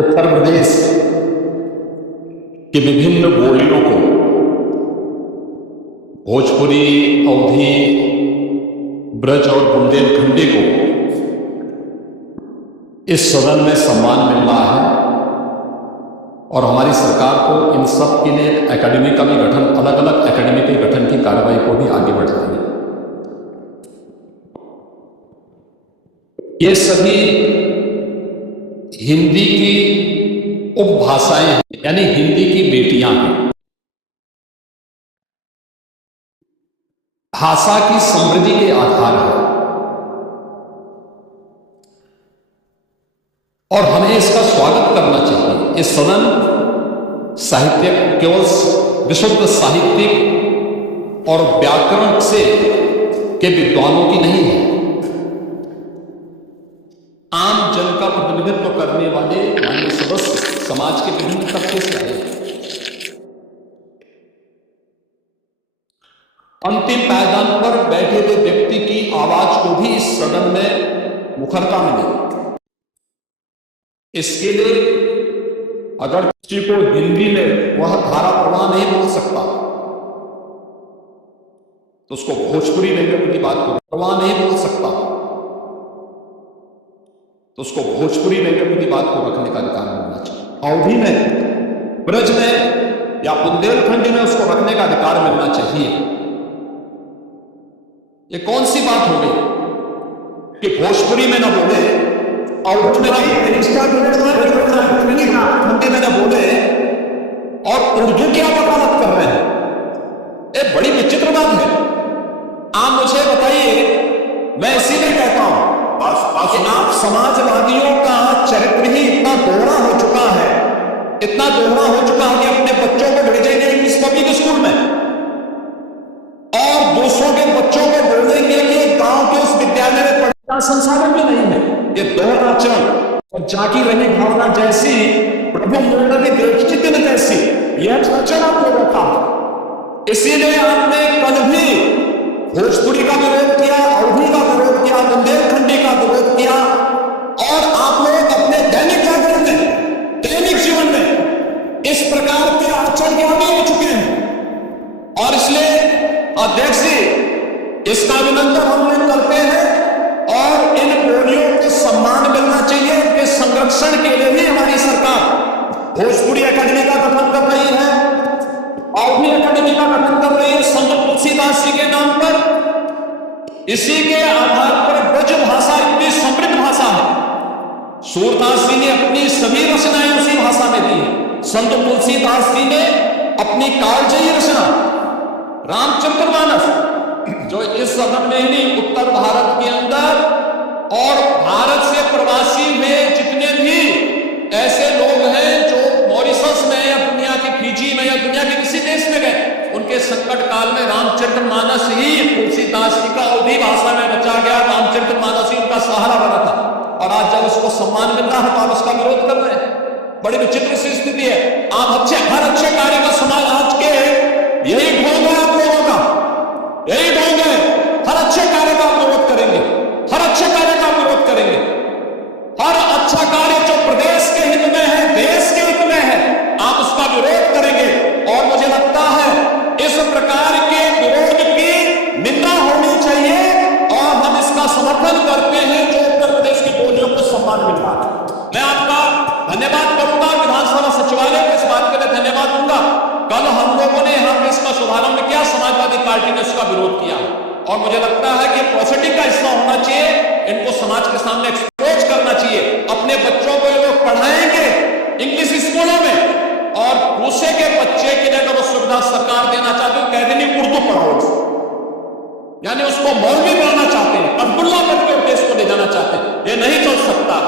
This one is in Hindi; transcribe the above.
उत्तर प्रदेश के विभिन्न बोलियों को, भोजपुरी, अवधी, ब्रज और बुंदेलखंडी को इस सदन में सम्मान मिल रहा है और हमारी सरकार को इन सब के लिए एकेडमी का भी गठन, अलग अलग एकेडमी के गठन की कार्रवाई को भी आगे बढ़ाएंगे। ये सभी हिंदी की उपभाषाएं हैं, यानी हिंदी की बेटियां हैं। भाषा की समृद्धि के आधार है और हमें इसका स्वागत करना चाहिए। ये सदन साहित्य केवल विशुद्ध साहित्यिक और व्याकरण से के विद्वानों की नहीं है, आम जन का प्रतिनिधित्व करने वाले माननीय सदस्य समाज के विभिन्न तबके से आए। अंतिम पायदान पर बैठे हुए व्यक्ति की आवाज को भी इस सदन में मुखरता मिले। इसके लिए अगर किसी को हिंदी में वह धारा प्रवाह नहीं बोल सकता तो उसको भोजपुरी में अपनी बात को प्रवाह नहीं बोल सकता तो उसको भोजपुरी में अपनी बात को रखने का अधिकार मिलना चाहिए। अवधी में, ब्रज में या बुंदेलखंडी में उसको रखने का अधिकार मिलना चाहिए। ये कौन सी बात हो गई कि भोजपुरी में ना बोले, अवधी में हिंदी में ना बोले और उर्दू की आप वकालत कर रहे हैं? ये बड़ी विचित्र बात है। आप मुझे बताइए, मैं इसीलिए कहता हूं कि आप समाजवादियों का चरित्र ही इतना दोहरा हो चुका है, इतना दोहरा हो चुका है कि अपने बच्चों को भेजेंगे इंग्लिश पब्लिक स्कूल में और दूसरों के बच्चों को बोलेंगे कि गांव के उस विद्यालय में पढ़ने संसाधन भी नहीं है। ये दोहराचरण और जाकी रही भावना जैसी, प्रभु मूर्ति की दृष्टि दिन जैसी, यह चर्चा आपको रोका। इसीलिए आपने कल भी भोजपुरी का विरोध किया, अवधी का विरोध किया, बुंदेलखंडी का विरोध किया और आप लोग अपने दैनिक जागरण में, दैनिक जीवन में इस प्रकार के आचरण के आगे हो चुके हैं। और इसलिए अध्यक्ष जी, इसका अभिनंदन हम लोग करते हैं और इन बोलियों को सम्मान मिलना चाहिए। इनके संरक्षण के लिए भी हमारी सरकार भोजपुरी अकेडमी का गठन कर रही है, अवधी अकेडमी का गठन कर रही है संत तुलसीदास जी के नाम पर। इसी के आधार पर ब्रज भाषा इतनी समृद्ध भाषा है। सूरदास जी ने अपनी सभी रचनाएं उसी भाषा में दी है। संत तुलसीदास जी ने अपनी कालजयी रचना रामचरितमानस, जो इस सदन में ही उत्तर भारत के अंदर और भारत से प्रवासी हुए जितने भी ऐसे लोग हैं जो मॉरिशस में या दुनिया की फिजी में या दुनिया के किसी देश में गए, उनके संकट काल में रामचरितमानस ही तुलसीदास जी का अवधी भाषा में रचा गया रामचरितमानस ही उनका सहारा बना था। और आज जब उसको सम्मान मिल रहा है तो आप उसका विरोध कर रहे हैं। बड़ी विचित्र सी स्थिति है। आप हर अच्छे कार्य का समाज आज के यही ढोंग है आप लोगों का, यही ढोंग है। हर अच्छे कार्य का आप विरोध करेंगे, हर अच्छे कार्य का विरोध करेंगे। हर अच्छा कार्य जो प्रदेश के हित में है, देश के हित में है, आप उसका विरोध करेंगे। और मुझे लगता है इस प्रकार के विरोध की निंदा होनी चाहिए और हम इसका समर्थन करते हैं जो उत्तर प्रदेश की बोलियों को सम्मान मिल रहा है। मैं आपका धन्यवाद करूंगा, विधानसभा सचिवालय को इस बात के लिए धन्यवाद दूंगा। कल हम लोगों ने यहाँ पे इसका शुभारंभ किया, समाजवादी पार्टी ने इसका विरोध किया और मुझे लगता है कि प्रोसीडिंग का हिस्सा होना चाहिए। इनको समाज के सामने एक्सपोज करना चाहिए। अपने बच्चों को ये लोग पढ़ाएंगे इंग्लिश स्कूलों में और दूसरे के बच्चे के लिए अगर वो सुविधा सरकार देना चाहती है, कह देनी उर्दू पढ़ाओ, यानी उसको मौलवी बनाना चाहते हैं, अब्दुल्ला करके उद्देश्य को ले जाना चाहते हैं। ये नहीं चल सकता।